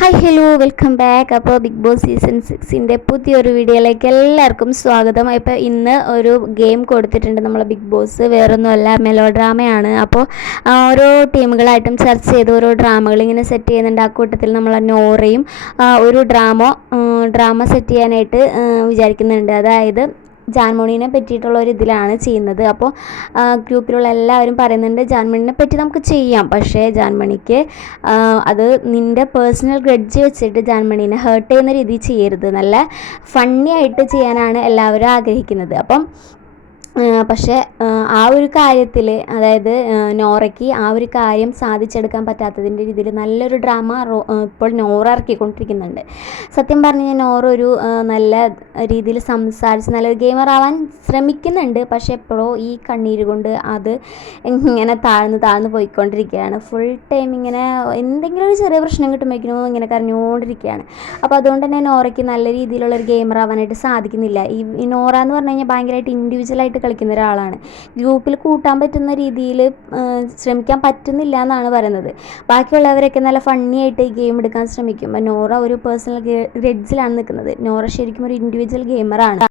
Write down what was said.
Hi hello welcome back അപ്പോൾ Bigg Boss season സിക്സിന്റെ പുതിയൊരു വീഡിയോയിലേക്ക് എല്ലാവർക്കും സ്വാഗതം. ഇപ്പോൾ ഇന്ന് ഒരു ഗെയിം കൊടുത്തിട്ടുണ്ട് നമ്മളെ ബിഗ് ബോസ് വേറൊന്നുമല്ല മെലോ ഡ്രാമയാണ് അപ്പോൾ ഓരോ ടീമുകളായിട്ടും ചർച്ച ചെയ്ത് ഓരോ ഡ്രാമകൾ ഇങ്ങനെ സെറ്റ് ചെയ്യുന്നുണ്ട്. ആ കൂട്ടത്തിൽ നമ്മളെ നോറയും ഒരു ഡ്രാമോ ഡ്രാമ സെറ്റ് ചെയ്യാനായിട്ട് വിചാരിക്കുന്നുണ്ട്. അതായത് ജാൻമോണിനെ പറ്റിയിട്ടുള്ള ഒരു ഇതിലാണ് ചെയ്യുന്നത്. അപ്പോൾ ഗ്രൂപ്പിലുള്ള എല്ലാവരും പറയുന്നുണ്ട് ജാൻമണിനെ പറ്റി നമുക്ക് ചെയ്യാം. പക്ഷേ ജാൻമണിക്ക് അത് നിന്റെ പേഴ്സണൽ ഗ്രഡ്ജ് വെച്ചിട്ട് ജാൻമണിനെ ഹേർട്ട് ചെയ്യുന്ന രീതിയിൽ ചെയ്യരുത്. നല്ല ഫണ്ണി ആയിട്ട് ചെയ്യാനാണ് എല്ലാവരും ആഗ്രഹിക്കുന്നത്. അപ്പം പക്ഷേ ആ, ഒരു കാര്യത്തിൽ അതായത് നോറയ്ക്ക് ആ ഒരു കാര്യം സാധിച്ചെടുക്കാൻ പറ്റാത്തതിന്റെ രീതിയിൽ നല്ലൊരു ഡ്രാമ ഇപ്പോൾ നോറ ഇറക്കിക്കൊണ്ടിരിക്കുന്നുണ്ട്. സത്യം പറഞ്ഞു കഴിഞ്ഞാൽ നോറ ഒരു നല്ല രീതിയിൽ സംസാരിച്ച് നല്ലൊരു ഗെയിമർ ആവാൻ ശ്രമിക്കുന്നുണ്ട്. പക്ഷേ എപ്പോഴോ ഈ കണ്ണീര് കൊണ്ട് അത് ഇങ്ങനെ താഴ്ന്ന് താഴ്ന്ന് പോയിക്കൊണ്ടിരിക്കുകയാണ്. ഫുൾ ടൈം ഇങ്ങനെ എന്തെങ്കിലും ഒരു ചെറിയ പ്രശ്നം കിട്ടുമ്പോഴേക്കും ഇങ്ങനെ കരഞ്ഞുകൊണ്ടിരിക്കുകയാണ്. അപ്പോൾ അതുകൊണ്ട് തന്നെ നോറയ്ക്ക് നല്ല രീതിയിലുള്ള ഒരു ഗെയിമർ ആവാനായിട്ട് സാധിക്കുന്നില്ല. ഈ നോറ എന്ന് പറഞ്ഞു കഴിഞ്ഞാൽ ഭയങ്കരമായിട്ട് ഇൻഡിവിജ്വലായിട്ട് കളിക്കുന്ന ഒരാളാണ്. ഗ്രൂപ്പിൽ കൂട്ടാൻ പറ്റുന്ന രീതിയിൽ ശ്രമിക്കാൻ പറ്റുന്നില്ല എന്നാണ് പറയുന്നത്. ബാക്കിയുള്ളവരൊക്കെ നല്ല ഫണ്ണി ആയിട്ട് ഈ ഗെയിം എടുക്കാൻ ശ്രമിക്കും. നോറ ഒരു പേഴ്സണൽ ഗ്രഡ്ജിലാണ് നിൽക്കുന്നത്. നോറ ശരിക്കും ഒരു ഇൻഡിവിജ്വൽ ഗെയിമറാണ്